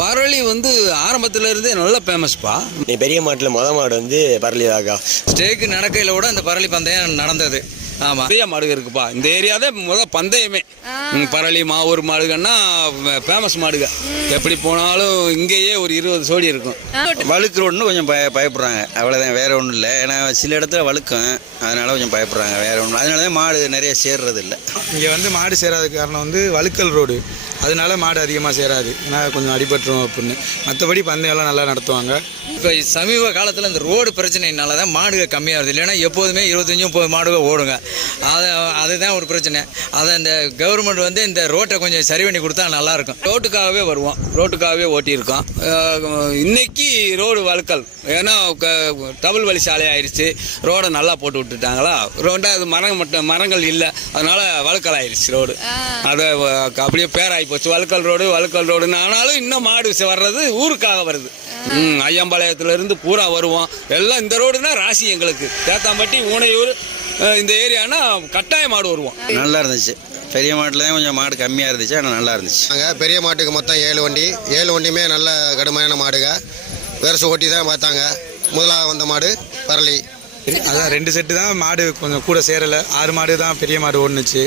பரளி வந்து ஆரம்பத்துல இருந்தே நல்ல ஃபேமஸ்ப்பா நீ பெரிய மாட்டில் மொத மாடு வந்து பரளி தாக்கா. ஸ்டேக்கு நடக்கையில கூட அந்த பரளி பந்தயம் நடந்தது. ஆமா. பெரிய மாடுக இருக்குப்பா. இந்த ஏரியாவே முத பந்தயமே. ம், பரளி மாவூர் மாடுகன்னா ஃபேமஸ் மாடுக. எப்படி போனாலும் இங்கேயே ஒரு இருபது சோடி இருக்கும். வழுக்கு ரோடுன்னு கொஞ்சம் பய பயப்படுறாங்க. அவ்வளோதான் வேற ஒன்றும் இல்லை. ஏன்னா சில இடத்துல வழுக்கும். அதனால கொஞ்சம் பயப்படுறாங்க வேற ஒன்றும் அதனால தான் மாடு நிறைய சேர்றது இல்லை இங்கே வந்து மாடு சேராததுக்கு காரணம் வந்து வழுக்கல் ரோடு. அதனால மாடு அதிகமாக சேராது. ஏன்னா கொஞ்சம் அடிபட்டுரும் அப்படின்னு. மற்றபடி பந்தயம்லாம் நல்லா நடத்துவாங்க. இப்போ சமீப காலத்தில் இந்த ரோடு பிரச்சனைனால தான் மாடுக கம்மியாகுது. இல்லைன்னா எப்போதுமே இருபத்தஞ்சும் முப்பது மாடுக ஓடுங்க. அதை அதுதான் ஒரு பிரச்சனை. அதை இந்த கவர்மெண்ட் வந்து இந்த ரோட்டை கொஞ்சம் சரி பண்ணி கொடுத்தா நல்லாயிருக்கும். ரோட்டுக்காகவே வருவோம். ரோட்டுக்காகவே ஓட்டியிருக்கோம். இன்னைக்கு ரோடு வழுக்கல். ஏன்னா க- டபுள் வழி சாலை ஆயிடுச்சு ரோடை நல்லா போட்டு விட்டுட்டாங்களா? ரெண்டாவது மரம் மட்டும் மரங்கள் இல்லை. அதனால வழுக்கல் ஆயிடுச்சு ரோடு அது அப்படியே பேராகி போச்சு வழுக்கல் ரோடு வழுக்கல் ரோடுன்னு. ஆனாலும் இன்னும் மாடு வர்றது ஊருக்காக வருது. ம் ஐயம்பாளையத்துல இருந்து பூரா வருவோம். எல்லாம் இந்த ரோடுனா ராசி எங்களுக்கு. தேத்தாம்பட்டி ஊனையூர் இந்த ஏரியானா கட்டாய மாடு வருவோம். நல்லா இருந்துச்சு. பெரிய மாட்டில் தான் கொஞ்சம் மாடு கம்மியாக இருந்துச்சு ஆனால் நல்லா இருந்துச்சு. நாங்கள் பெரிய மாட்டுக்கு மொத்தம் ஏழு வண்டி. ஏழு வண்டியுமே நல்ல கடுமையான மாடுங்க. வெரசு ஓட்டி தான் பார்த்தாங்க. முதலாக வந்த மாடு பரளி. அதான் ரெண்டு செட்டு தான் மாடு கொஞ்சம் கூட சேரலை. ஆறு மாடு தான் பெரிய மாடு ஓடுனுச்சு.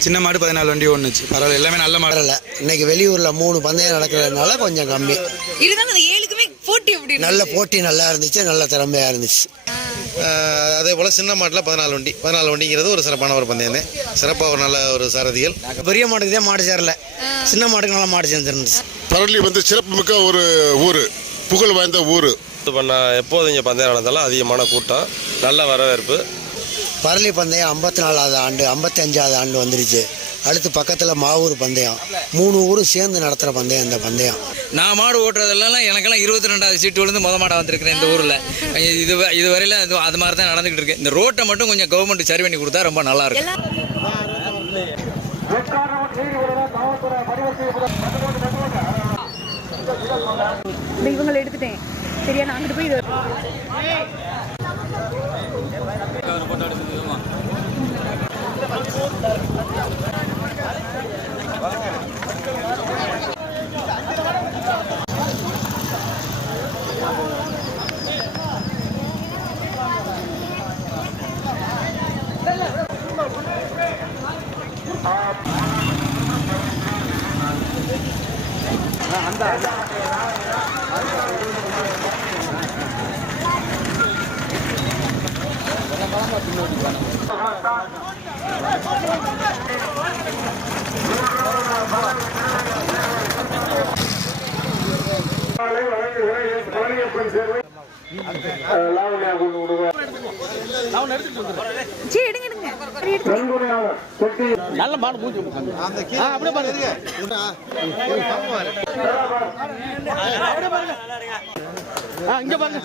சின்ன மாடு பதினாலு வண்டி ஓடுனுச்சு. பரவாயில்ல எல்லாமே நல்ல மாடு. வரல. இன்னைக்கு வெளியூரில் மூணு பந்தயம் நடக்கிறதுனால கொஞ்சம் கம்மி. இருந்தாலும் அந்த ஏழுக்குமே போட்டி எப்படி? நல்ல போட்டி நல்லா இருந்துச்சு நல்ல திறமையாக இருந்துச்சு. அதே போல் சின்ன மாட்டில் பதினாலு வண்டி. பதினாலு வண்டிங்கிறது ஒரு சிறப்பான ஒரு பந்தயம். சிறப்பாக ஒரு நல்ல ஒரு சாரதிகள். பெரிய மாட்டுக்கு தான் மாடு சேரல. சின்ன மாட்டுக்கு நல்லா மாடு சேர்ந்துருந்துச்சு. பரளி வந்து சிறப்புமிக்க ஒரு ஊர். புகழ் வாய்ந்த ஊர். இது பண்ண எப்போது இங்கே பந்தயம் நடந்தாலும் அதிகமான கூட்டம். நல்ல வரவேற்பு. பரளி பந்தயம் ஐம்பத்தி நாலாவது ஆண்டு ஐம்பத்தி அஞ்சாவது ஆண்டு வந்துருச்சு. அடுத்து பக்கத்தில் மாவூர் பந்தயம். மூணு ஊரும் சேர்ந்து நடத்துகிற பந்தயம் இந்த பந்தயம். நான் மாடு ஓட்டுறதெல்லாம் எனக்கெல்லாம் இருபத்தி ரெண்டாவது சீட்டு விழுந்து முத மாடா வந்திருக்கிறேன் இந்த ஊரில். இது வ- இது வரையில அது அது மாதிரி தான் நடந்துகிட்டு இருக்கு. இந்த ரோட்டை மட்டும் கொஞ்சம் கவர்மெண்ட் சரி பண்ணி கொடுத்தா ரொம்ப நல்லா இருக்கும். இவங்களை எடுத்துட்டேன். சரியா நான் அங்கிட்டு போய் இது நல்ல மாடு மூஞ்சி பாருங்க. ஆ இங்க பாருங்க.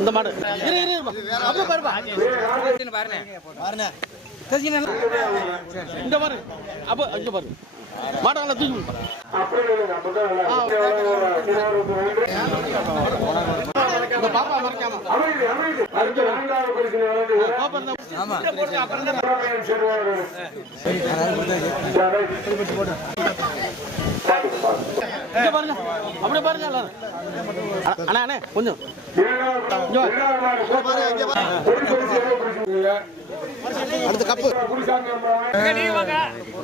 இந்த மாடு. இரு இரு அப்ப பாருப்பா. பாருங்க பாருங்க இங்க பாரு. அப்ப இங்க பாரு. மாடாங்கள பாப்பா மறக்காம. எடுத்துட்டேன்.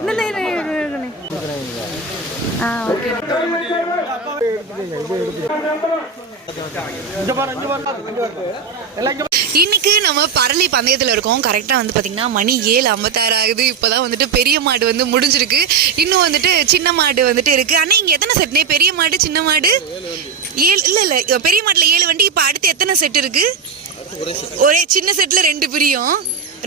இல்ல, இல்ல, இல்ல, இல்ல, இல்ல. ஆ ஓகே. இன்னைக்கு நம்ம பரளி பந்தயத்தில் இருக்கோம். கரெக்டாக வந்து பார்த்தீங்கன்னா மணி ஏழு ஐம்பத்தாறு ஆகுது. இப்போ தான் வந்துட்டு பெரிய மாடு வந்து முடிஞ்சிருக்கு. இன்னும் வந்துட்டு சின்ன மாடு வந்துட்டு இருக்குது ஆனால் இங்கே எத்தனை செட்னே பெரிய மாடு சின்ன மாடு? ஏழு இல்லை இல்லை. பெரிய மாட்டில் ஏழு வண்டி. இப்போ அடுத்து எத்தனை செட் இருக்குது ஒரே சின்ன செட்டில் ரெண்டு பிரியும்.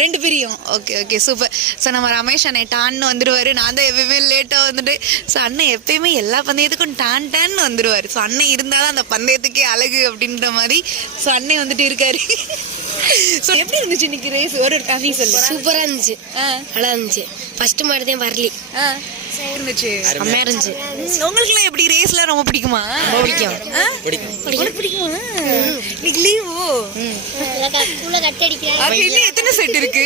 ரெண்டு பிரியும். ஓகே ஓகே சூப்பர் ஸோ நம்ம ரமேஷ் அண்ணன் டான்னு வந்துடுவார் நான் தான் எப்பயுமே லேட்டாக வந்துட்டு ஸோ அண்ணன் எப்பயுமே எல்லா பந்தயத்துக்கும் டான் டான்னு வந்துடுவார் ஸோ அண்ணன் இருந்தால் தான் அந்த பந்தயத்துக்கே அழகு அப்படின்ற மாதிரி ஸோ அண்ணன் வந்துட்டு இருக்காரு. ஸோ எப்படி இருந்துச்சு இன்னைக்கு ரேஸ் ஒரு கதை சொல்லு. சூப்பரா இருந்துச்சு. நல்லா இருந்துச்சு. ஃபர்ஸ்ட் மாடு தான் வரலி. ஆ. இருந்துச்சு. செம்மையா இருந்துச்சு. உங்களுக்குலாம் எப்படி? ரேஸ்லாம் ரொம்ப பிடிக்குமா? பிடிக்கும். பிடிக்கும். உங்களுக்கு பிடிக்குமா? இன்னைக்கு லீவோ எத்தனை செட் இருக்கு?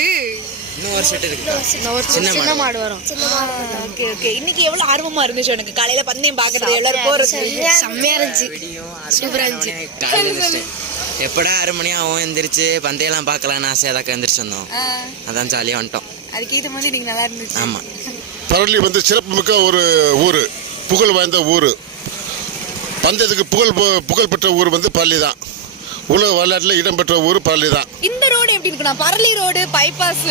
இன்னும் ஒரு செட் இருக்கு. சின்ன மாடு. வரும். ஓகே ஓகே இன்னைக்கு எவ்வளவு ஆர்வமா இருந்துச்சு உனக்கு? காலையில பந்தயம் பாக்குறது எல்லாரும் போறது. செம்மையா இருந்துச்சு. சூப்பரா இருந்துச்சு. எப்படா ஆறு மணி ஆகும் எந்திரிச்சு பந்தயம்லாம் பார்க்கலான்னு ஆசையாக தான் எந்திரிச்சு வந்தோம். அதான் ஜாலியாக வந்துட்டோம். அதுக்கேத்த மாதிரி நீங்க நல்லா இருந்துச்சு. ஆமாம் பரளி வந்து சிறப்புமிக்க ஒரு ஊர் புகழ் வாய்ந்த ஊர். பந்தயத்துக்கு புகழ் பு- புகழ் பெற்ற ஊர் வந்து பரளி தான் உலக வரலாற்றில் இடம்பெற்ற ஊர் பரளி தான் இந்த ரோடு எப்படி இருக்குண்ணா? Parali road bypass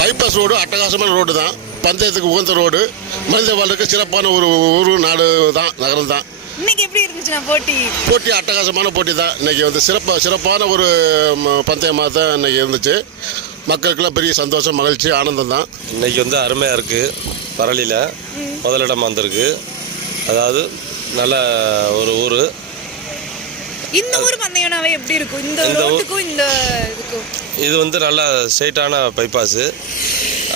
bypass road அட்டகாசமான ரோடு தான். பந்தயத்துக்கு உகந்த ரோடு மனித வாழ்க்கை சிறப்பான ஒரு ஊர் நாடு தான் நகரம் தான் இன்னைக்கு எப்படி இருந்துச்சுண்ணா போட்டி? போட்டி அட்டகாசமான போட்டி தான். இன்னைக்கு வந்து சிறப்பா சிறப்பான ஒரு பந்தயமாக தான் இன்னைக்கு இருந்துச்சு. மக்களுக்கெல்லாம் பெரிய சந்தோஷம் மகிழ்ச்சி ஆனந்தம் தான். இன்னைக்கு வந்து அருமையாக இருக்குது பரளியில் முதலிடம் வந்திருக்கு. அதாவது நல்ல ஒரு ஊர். இந்த ஊர் பந்தயம்னாவே எப்படி இருக்கும்? இந்த ரோட்டுக்கும் இந்த இதுக்கும். இது வந்து நல்ல ஸ்ட்ரைட்டான பைபாஸு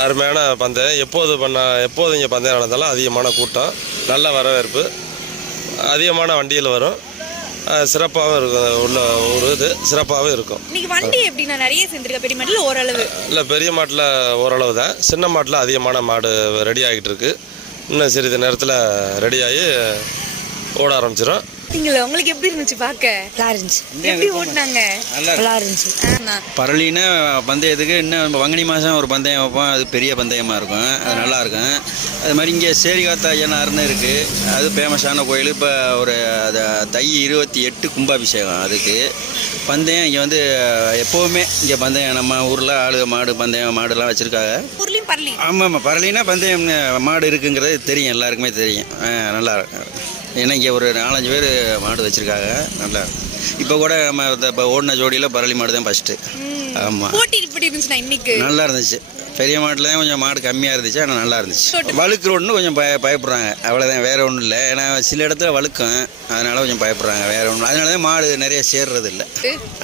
அருமையான பந்தயம். எப்போது பண்ண எப்போது இங்கே பந்தயம் நடந்தாலும் அதிகமான கூட்டம். நல்ல வரவேற்பு. அதிகமான வண்டிகள் வரும். சிறப்பாகவும் இருக்கும். உள்ள ஒரு இது சிறப்பாகவும் இருக்கும். இன்னைக்கு வண்டி எப்படின்னா நிறைய சேர்ந்துருக்க பெரிய மாடல் ஓரளவு. இல்லை பெரிய மாட்டில் ஓரளவு தான். சின்ன மாட்டில் அதிகமான மாடு ரெடி ஆகிட்டு இருக்கு. இன்னும் சிறிது நேரத்தில் ரெடியாகி ஓட ஆரம்பிச்சிடும் பாத்தீங்களா உங்களுக்கு எப்படி இருந்துச்சு பாக்க நல்லா இருந்துச்சு. எப்படி ஓட்டுனாங்க? நல்லா இருந்துச்சு. பரளின்னா பந்தயத்துக்கு இன்னும் நம்ம வங்கனி மாதம் ஒரு பந்தயம் வைப்போம். அது பெரிய பந்தயமாக இருக்கும். அது நல்லா இருக்கும். அது மாதிரி இங்கே சேரிகாத்தா ஐயனார்னு இருக்குது அது ஃபேமஸான கோயில். இப்போ ஒரு அது தை இருபத்தி எட்டு கும்பாபிஷேகம் அதுக்கு. பந்தயம் இங்கே வந்து எப்போவுமே இங்கே பந்தயம் நம்ம ஊரில் ஆடு மாடு பந்தயம் மாடுலாம் வச்சுருக்காங்க. ஆமாம் ஆமாம் பரளினா பந்தயம் மாடு இருக்குங்கிறது தெரியும். எல்லாருக்குமே தெரியும். நல்லா இருக்கும். ஏன்னா இங்கே ஒரு நாலஞ்சு பேர் மாடு வச்சுருக்காங்க. நல்லா இப்போ கூட நம்ம இப்போ ஓடின ஜோடியில் பரளி மாடு தான் ஃபஸ்ட்டு ஆமாம் போட்டி இப்படி இருந்துச்சுன்னா இன்னைக்கு? நல்லா இருந்துச்சு. பெரிய மாட்டில் தான் கொஞ்சம் மாடு கம்மியாக இருந்துச்சு ஆனால் நல்லா இருந்துச்சு. வழுக்கு ரோடுன்னு கொஞ்சம் பய பயப்படுறாங்க. அவ்வளோதான் வேற ஒன்றும் இல்லை. ஏன்னா சில இடத்துல வழுக்கும். அதனால கொஞ்சம் பயப்படுறாங்க வேற ஒன்றும் அதனால தான் மாடு நிறைய சேர்றது இல்லை.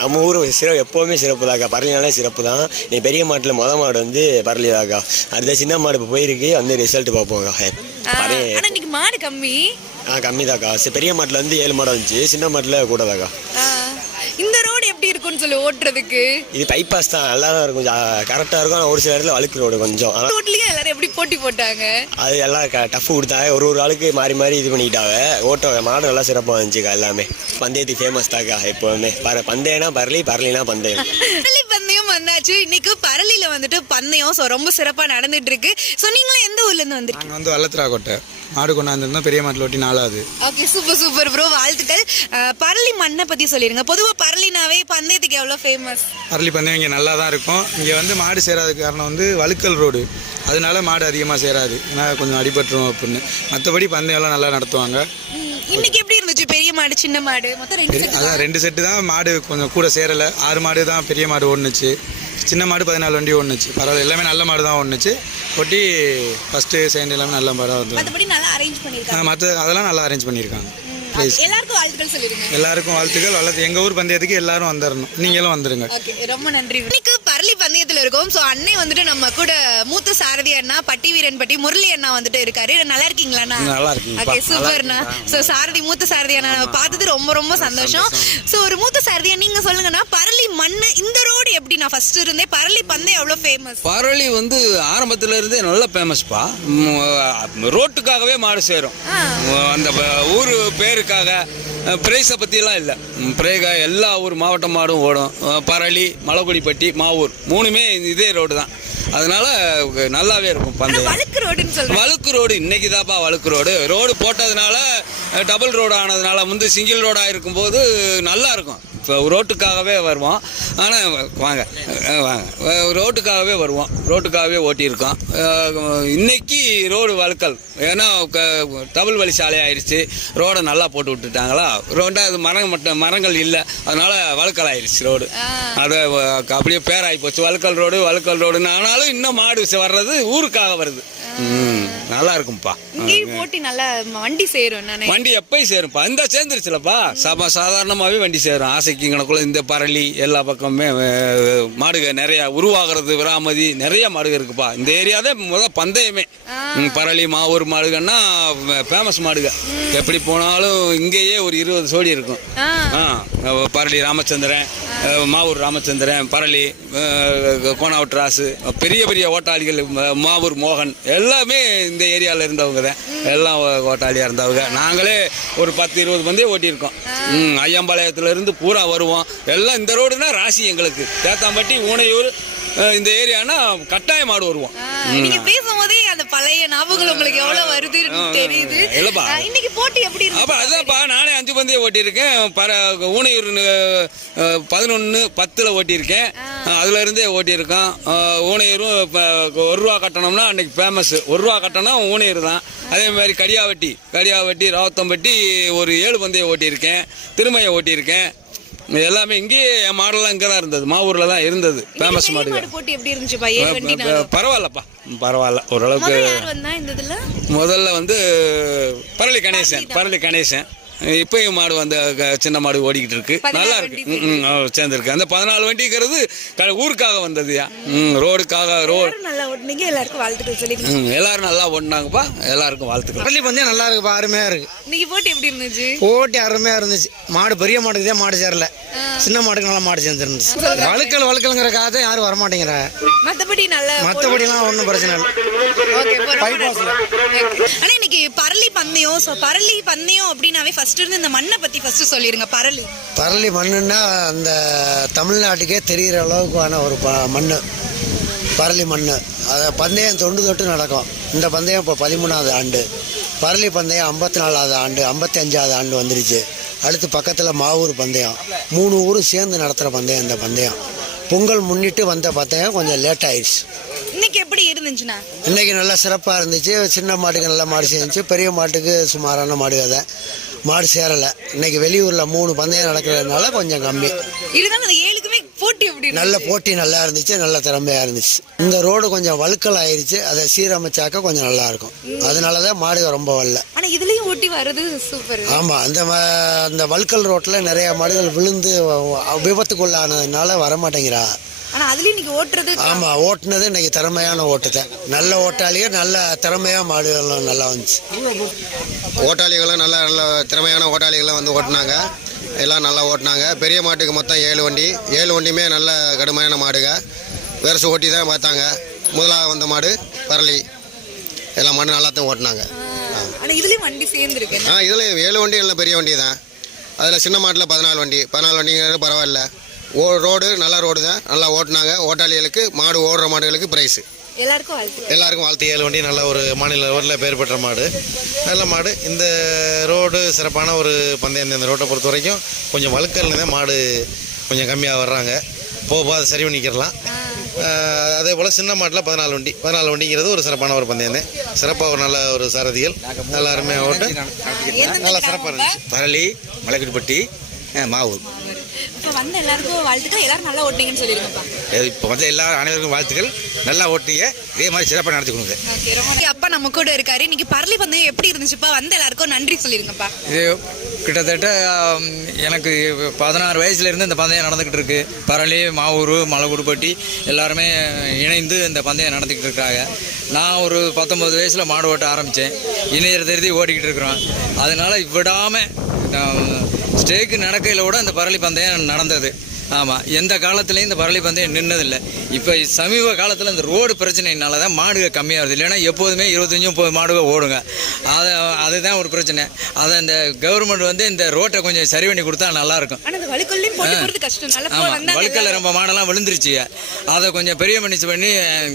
நம்ம ஊர் சிற எப்போவுமே சிறப்பு தாக்கா. பரளினாலே சிறப்பு தான். நீ பெரிய மாட்டில் மொத மாடு வந்து பரளி தாக்கா. அடுத்த சின்ன மாடு இப்போ போயிருக்கு. வந்து ரிசல்ட் பார்ப்போங்க மாடு கம்மி. ஆ கம்மி தாக்கா சி- பெரிய மாட்டில் வந்து ஏழு மாடு வந்துச்சு சின்ன மாட்டில் கூட தாக்கா இந்த ரோடு எப்படி இருக்கும்னு சொல்லி ஓட்டுறதுக்கு? இது பைபாஸ் தான். நல்லா தான் இருக்கும். கரெக்டாக இருக்கும். ஆனால் ஒரு சில இடத்துல வழுக்கு ரோடு கொஞ்சம். ஆனால் ரோட்லயும் எல்லாரும் எப்படி போட்டி போட்டாங்க? அது எல்லாம் டஃப் கொடுத்தாங்க. ஒரு ஒரு ஆளுக்கு மாறி மாறி இது பண்ணிக்கிட்டாங்க. ஓட்ட மாடு நல்லா சிறப்பாக இருந்துச்சுக்கா எல்லாமே. பந்தயத்துக்கு ஃபேமஸ் தாக்கா எப்போவுமே. பர பந்தயம்னா பரளி பரளினா பந்தயம். பரளி பந்தயம் வந்தாச்சு. இன்னைக்கு பரளியில வந்துட்டு பந்தயம் ஸோ ரொம்ப சிறப்பா நடந்துட்டு இருக்கு. ஸோ நீங்களும் எந்த ஊர்ல இருந்து வந்திருக்கீங்க? நாங்கள் வந்து வல்லத்ரா கோட்டை மாடு கொண்டாந்துருந்தோம் பெரிய மாட்டில் ஒட்டி நாலாவது. ஓகே சூப்பர் சூப்பர் ப்ரோ வாழ்த்துக்கள். பரளி மண்ணை பத்தி சொல்லிருங்க. பொதுவா பரளினாவே பந்தயத்துக்கு எவ்வளவு ஃபேமஸ் பரளி பந்தயம் இங்கே நல்லா தான் இருக்கும். இங்கே வந்து மாடு சேராததுக்கு காரணம் வந்து வழுக்கல் ரோடு அதனால மாடு அதிகமாக சேராது. ஏன்னா கொஞ்சம் அடிபட்டுரும் அப்படின்னு. மற்றபடி பந்தயம்லாம் நல்லா நடத்துவாங்க. இன்னைக்கு எப்படி இருந்துச்சு? பெரிய மாடு சின்ன மாடு? மொத்தம் ரெண்டு அதான் ரெண்டு செட்டு தான் மாடு கொஞ்சம் கூட சேரலை. ஆறு மாடு தான் பெரிய மாடு ஓடுனுச்சு. சின்ன மாடு பதினாலு வண்டி ஓடுனுச்சு. பரவாயில்ல எல்லாமே நல்ல மாடு தான் ஓடுனுச்சு. ஒட்டி ஃபஸ்ட்டு செகண்ட் எல்லாமே நல்ல மாடாக வந்து நல்லா அரேஞ்ச் மற்ற அதெல்லாம் நல்லா அரேஞ்ச் பண்ணியிருக்காங்க ப்ளீஸ் எல்லாருக்கும் வாழ்த்துக்கள் எல்லாருக்கும் வாழ்த்துக்கள். வளர்த்து எங்கள் ஊர் பந்தயத்துக்கு எல்லாரும் வந்துடணும் நீங்களும் வந்துருங்க. ஓகே ரொம்ப நன்றி. பரளி பந்தயத்துல இருக்கோம். ஸோ அண்ணன் வந்துட்டு நம்ம கூட மூத்த சாரதி அண்ணா பட்டி வீரன் பட்டி முரளி அண்ணா வந்துட்டு இருக்காரு. நல்லா இருக்கீங்களாண்ணா நல்லா. ஓகே சூப்பர்ண்ணா ஸோ சாரதி மூத்த சாரதி அண்ணா பார்த்தது ரொம்ப ரொம்ப சந்தோஷம். ஸோ ஒரு மூத்த சாரதியா நீங்க சொல்லுங்கண்ணா. பரளி மண்ணு இந்த ரோடு எப்படி நான் ஃபர்ஸ்ட் இருந்தேன் பரளி பந்தயம் எவ்வளவு ஃபேமஸ் பரளி வந்து ஆரம்பத்துல இருந்தே நல்ல ஃபேமஸ்ப்பா ரோட்டுக்காகவே மாடு சேரும். அந்த ஊர் பேருக்காக. பிரைஸை பற்றியெல்லாம் இல்லை. பிரேக எல்லா ஊர் மாவட்ட மாடும் ஓடும். பரளி மலக்குடிப்பட்டி மாவூர். மூணுமே இதே ரோடு தான். அதனால நல்லாவே இருக்கும் பந்தயம். வழுக்கு ரோடுன்னு வழுக்கு ரோடு இன்னைக்கு தாப்பா வழுக்கு ரோடு. ரோடு போட்டதுனால டபுள் ரோடு ஆனதுனால முந்தி சிங்கிள் ரோடாக இருக்கும்போது நல்லா இருக்கும். இப்போ ரோட்டுக்காகவே வருவோம். ஆனால் வாங்க வாங்க. ரோட்டுக்காகவே வருவோம். ரோட்டுக்காகவே ஓட்டியிருக்கோம். இன்னைக்கு ரோடு வழுக்கல். ஏன்னா க- டபுள் வழி சாலை ஆயிடுச்சு ரோடை நல்லா போட்டு விட்டுட்டாங்களா? ரெண்டாவது மரம் மட்டும் மரங்கள் இல்லை. அதனால வழுக்கல் ஆயிடுச்சு ரோடு. அது அப்படியே பேராகி போச்சு. வழுக்கல் ரோடு வழுக்கல் ரோடுன்னு ஆனாலும் இன்னும் மாடு வர்றது ஊருக்காக வருது. நல்லா இருக்கும்ப்பா இங்கேயும் போட்டி நல்லா வண்டி சேரும் வண்டி எப்பயும் சேரும்ப்பா. இந்த சேர்ந்துருச்சுலப்பா. சாபா சாதாரணமாகவே வண்டி சேரும். ஆசைக்கு கணக்குள்ள இந்த பரளி எல்லா பக்கமுமே மாடுக நிறைய உருவாகிறது விராமதி நிறைய மாடுக இருக்குப்பா. இந்த ஏரியாவே முத பந்தயமே. ம், பரளி மாவூர் மாடுகன்னா ஃபேமஸ் மாடுக. எப்படி போனாலும் இங்கேயே ஒரு இருபது சோடி இருக்கும். பரளி ராமச்சந்திரன் மாவூர் ராமச்சந்திரன் பரளி கோனாவட் ராசு பெரிய பெரிய ஓட்டாளிகள் மாவூர் மோகன் எல்லாமே இந்த ஏரியாவில் இருந்தவங்க தான். எல்லாம் ஓட்டாளியாக இருந்தவங்க. நாங்களே ஒரு பத்து இருபது பந்தே ஓட்டியிருக்கோம். ம் ஐயம்பாளையத்துல இருந்து பூரா வருவோம். எல்லாம் இந்த ரோடுனா ராசி எங்களுக்கு. தேத்தாம்பட்டி ஊனையூர் இந்த ஏரியானா கட்டாயம் மாடு வருவோம் நீங்க பேசும்போதே அந்த பழைய ஞாபகங்கள் உங்களுக்கு எவ்வளவு வருதுன்னு தெரியுது. இல்லப்பா. இன்னைக்கு போட்டி எப்படி அப்போ அதான்ப்பா நானே அஞ்சு பந்தய ஓட்டியிருக்கேன். பர ஊனையூர் பதினொன்று பத்தில் ஓட்டியிருக்கேன். அதுல இருந்தே ஓட்டியிருக்கோம். ஊனையூரும் ஒரு ரூபா கட்டணம்னா அன்னைக்கு ஃபேமஸ் ஒரு ரூபா கட்டணம் ஊனையூர் தான். அதே மாதிரி கடியாவட்டி கடியாவட்டி ராவத்தம்பட்டி ஒரு ஏழு பந்தயம் ஓட்டியிருக்கேன். திருமையை ஓட்டியிருக்கேன். எல்லாமே இங்கேயே என் மாடெல்லாம் இங்கே தான் இருந்தது. மாவூரில் தான் இருந்தது. ஃபேமஸ் மாடு போட்டி எப்படி இருந்துச்சுப்பா பரவாயில்லப்பா. பரவாயில்ல. ஓரளவுக்கு முதல்ல வந்து பரளி கணேசன். பரளி கணேசன். இப்பயும் மாடு வந்து சின்ன மாடு ஓடிக்கிட்டு இருக்கு. நல்லா இருக்கு. சேர்ந்திருக்கு. அந்த பதினாலு வண்டிங்கிறது ஊருக்காக வந்ததுயா ம் ரோடுக்காக ரோடு நல்லா ஓட்டுனீங்க எல்லாருக்கும் வாழ்த்துக்கள் ம், எல்லாரும் நல்லா ஓடினாங்கப்பா. எல்லாருக்கும் வாழ்த்துக்கள். பரளி பந்தயம் நல்லா இருக்குப்பா அருமையாக இருக்குது இன்னைக்கு போட்டி எப்படி இருந்துச்சு? ஓட்டி அருமையாக இருந்துச்சு. மாடு பெரிய மாடுக்கு தான் மாடு சேரல. சின்ன மாடுக்கு நல்லா மாடு சேர்ந்துருந்துச்சு. வழுக்கல் வழுக்கலுங்கிறக்காக தான் யாரும் வரமாட்டேங்கிறா. மத்தபடி நல்ல மற்றபடிலாம் ஒன்றும் பிரச்சனை இல்லை. ஓகே ஆனா இன்னைக்கு பரளி பந்தயம் ஸோ பரளி பந்தயம் அப்படின்னாவே ஃபர்ஸ்ட் இருந்து இந்த மண்ணை பத்தி ஃபர்ஸ்ட் சொல்லிருங்க பரளி. பரளி மண்ணுன்னா அந்த தமிழ்நாட்டுக்கே தெரிகிற அளவுக்கான ஒரு ப மண் பரளி மண் அதை பந்தயம் தொண்டு தொட்டு நடக்கும். இந்த பந்தயம் இப்போ பதிமூணாவது ஆண்டு. பரளி பந்தயம் ஐம்பத்தி நாலாவது ஆண்டு ஐம்பத்தி அஞ்சாவது ஆண்டு வந்துருச்சு. அடுத்து பக்கத்தில் மாவூர் பந்தயம். மூணு ஊரும் சேர்ந்து நடத்துகிற பந்தயம் இந்த பந்தயம். பொங்கல் முன்னிட்டு வந்த பந்தயம் கொஞ்சம் லேட் ஆயிடுச்சு இன்னைக்கு எப்படி இருந்துச்சுண்ணா? இன்னைக்கு நல்லா சிறப்பாக இருந்துச்சு. சின்ன மாட்டுக்கு நல்ல மாடு சேர்ந்துச்சு பெரிய மாட்டுக்கு சுமாரான மாடு கதை. மாடு சேரலை. இன்னைக்கு வெளியூரில் மூணு பந்தயம் நடக்கிறதுனால கொஞ்சம் கம்மி. இருந்தாலும் அந்த ஏழுக்குமே போட்டி எப்படி இருந்துச்சு? நல்ல போட்டி நல்லா இருந்துச்சு நல்ல திறமையாக இருந்துச்சு. இந்த ரோடு கொஞ்சம் வழுக்கல் ஆயிருச்சு அதை சீரமைச்சாக்க கொஞ்சம் நல்லா இருக்கும் அதனால தான் மாடுக ரொம்ப வரல. ஆனா இதுலயும் ஓட்டி வர்றது சூப்பர் ஆமாம் அந்த ம- அந்த வழுக்கல் ரோட்டில் நிறைய மாடுகள் விழுந்து வ- விபத்துக்குள்ளானதுனால வரமாட்டேங்கிறா. ஆனா அதுலயும் இன்னைக்கு ஓட்டுறது ஆமாம் ஓட்டுனது இன்னைக்கு திறமையான ஓட்டுதான் நல்ல ஓட்டாளியே நல்ல திறமையாக மாடுகள்லாம் நல்லா வந்துச்சு. ஓட்டாளிகளும் நல்ல நல்ல திறமையான ஓட்டாளிகள்லாம் வந்து ஓட்டினாங்க. எல்லாம் நல்லா ஓட்டினாங்க. பெரிய மாட்டுக்கு மொத்தம் ஏழு வண்டி. ஏழு வண்டியுமே நல்ல கடுமையான மாடுங்க வெரசு ஓட்டி தான் பார்த்தாங்க. முதலாக வந்த மாடு பரளி. எல்லா மாடும் நல்லா தான் ஓட்டினாங்க. இதுலயும் வண்டி சேர்ந்துருக்கு. ஆ இதில் ஏழு வண்டி நல்ல பெரிய வண்டி தான் அதில் சின்ன மாட்டில் பதினாலு வண்டி. பதினாலு வண்டிங்கிறது பரவாயில்ல. ஓ ரோடு நல்ல ரோடு தான். நல்லா ஓட்டினாங்க. ஓட்டாளிகளுக்கு மாடு ஓடுற மாடுகளுக்கு ப்ரைஸு எல்லாருக்கும் வாழ்த்து. எல்லாருக்கும் வாழ்த்து. ஏழு வண்டி நல்ல ஒரு மாநில ரோட்டில் பேர் பெற்ற மாடு. நல்ல மாடு. இந்த ரோடு சிறப்பான ஒரு பந்தயம். இந்த ரோட்டை பொறுத்த வரைக்கும் கொஞ்சம் வழுக்கல்ல தான் மாடு கொஞ்சம் கம்மியாக வர்றாங்க. போக போக அதை சரி பண்ணிக்கிறலாம் அதே போல் சின்ன மாட்டில் பதினாலு வண்டி. பதினாலு வண்டிங்கிறது ஒரு சிறப்பான ஒரு பந்தயம் தான். சிறப்பாக ஒரு நல்ல ஒரு சாரதிகள். எல்லாருமே ஓட்டு. நல்லா சிறப்பாக இருந்துச்சு. பரளி மலைக்குடிப்பட்டி மாவூர். வந்த எல்லாருக்கும் வாழ்த்துக்கள். எல்லாரும் நல்லா ஓட்டுனீங்கன்னு சொல்லிருங்கப்பா இப்போ வந்து எல்லா அனைவருக்கும் வாழ்த்துக்கள். நல்லா ஓட்டிங்க இதே மாதிரி சிறப்பாக நடத்தி கொடுங்க. ஓகே ரொம்ப அப்பா நம்ம கூட இருக்காரு. இன்னைக்கு பரளி பந்தயம் எப்படி இருந்துச்சுப்பா? வந்த எல்லாருக்கும் நன்றி சொல்லிருங்கப்பா. இது கிட்டத்தட்ட ஆம், எனக்கு பதினாறு வயசுலேருந்து இந்த பந்தயம் நடந்துக்கிட்டு இருக்கு. பரளி மாவூர் மலகுடுப்பட்டி எல்லாருமே இணைந்து இந்த பந்தயம் நடத்திக்கிட்டு இருக்காங்க. நான் ஒரு பத்தொம்பது வயசில் மாடு ஓட்ட ஆரம்பித்தேன் இணையர் தெரிதி ஓட்டிக்கிட்டு இருக்கிறோம். அதனால் விடாமல் ஸ்டேக்கு நடக்கையில் கூட அந்த பரளி பந்தயம் நடந்தது. ஆமாம் எந்த காலத்துலேயும் இந்த பரளி பந்தயம் நின்னதில்லை. இப்போ சமீப காலத்தில் இந்த ரோடு பிரச்சனைனால தான் மாடுக கம்மியாகுது. இல்லைன்னா எப்போதுமே இருபத்தஞ்சி முப்பது மாடுக ஓடுங்க. அதை அதுதான் ஒரு பிரச்சனை. அதை இந்த கவர்மெண்ட் வந்து இந்த ரோட்டை கொஞ்சம் சரி பண்ணி கொடுத்தா நல்லாயிருக்கும். ஆமாம் வழுக்கல்ல ரொம்ப மாடெல்லாம் விழுந்துருச்சு அதை கொஞ்சம் பெரிய மனுஷன் பண்ணி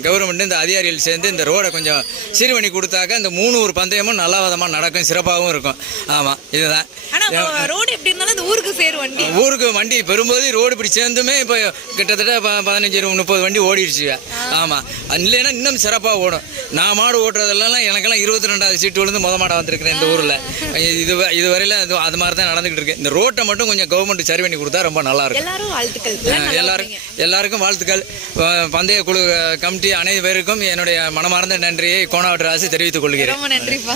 கவர்மெண்ட் இந்த அதிகாரிகள் சேர்ந்து இந்த ரோடை கொஞ்சம் சரி பண்ணி கொடுத்தாக்க இந்த மூணு ஒரு பந்தயமும் நல்ல விதமாக நடக்கும் சிறப்பாகவும் இருக்கும். ஆமாம் இதுதான். ஆனா ரோடு எப்படி இருந்தாலும் இந்த ஊருக்கு சேரும் வண்டி. ஊருக்கு வண்டி பெரும்போது ரோடு இப்படி சேர்ந்துமே இப்போ கிட்டத்தட்ட ப- பதினஞ்சு இருபது, முப்பது வண்டி ஓடிடுச்சு. ஆமாம் இல்லைன்னா இன்னும் சிறப்பாக ஓடும். நான் மாடு ஓட்டுறதெல்லாம் எனக்கெல்லாம் இருபத்தி ரெண்டாவது சீட்டு விழுந்து முத மாட வந்திருக்கிறேன் இந்த ஊரில். இது வ- இது வரையில அது அது மாதிரி தான் நடந்துக்கிட்டு இருக்கு. இந்த ரோட்டை மட்டும் கொஞ்சம் கவர்மெண்ட் சரி பண்ணி கொடுத்தா ரொம்ப நல்லா இருக்கும். எல்லாரும் வாழ்த்துக்கள். எல்லாருக்கும் வாழ்த்துக்கள். பந்தய குழு கமிட்டி அனைவருக்கும் என்னுடைய மனமார்ந்த நன்றியை கோணாவட்டு ராசி தெரிவித்துக் கொள்கிறேன். ரொம்ப நன்றிப்பா.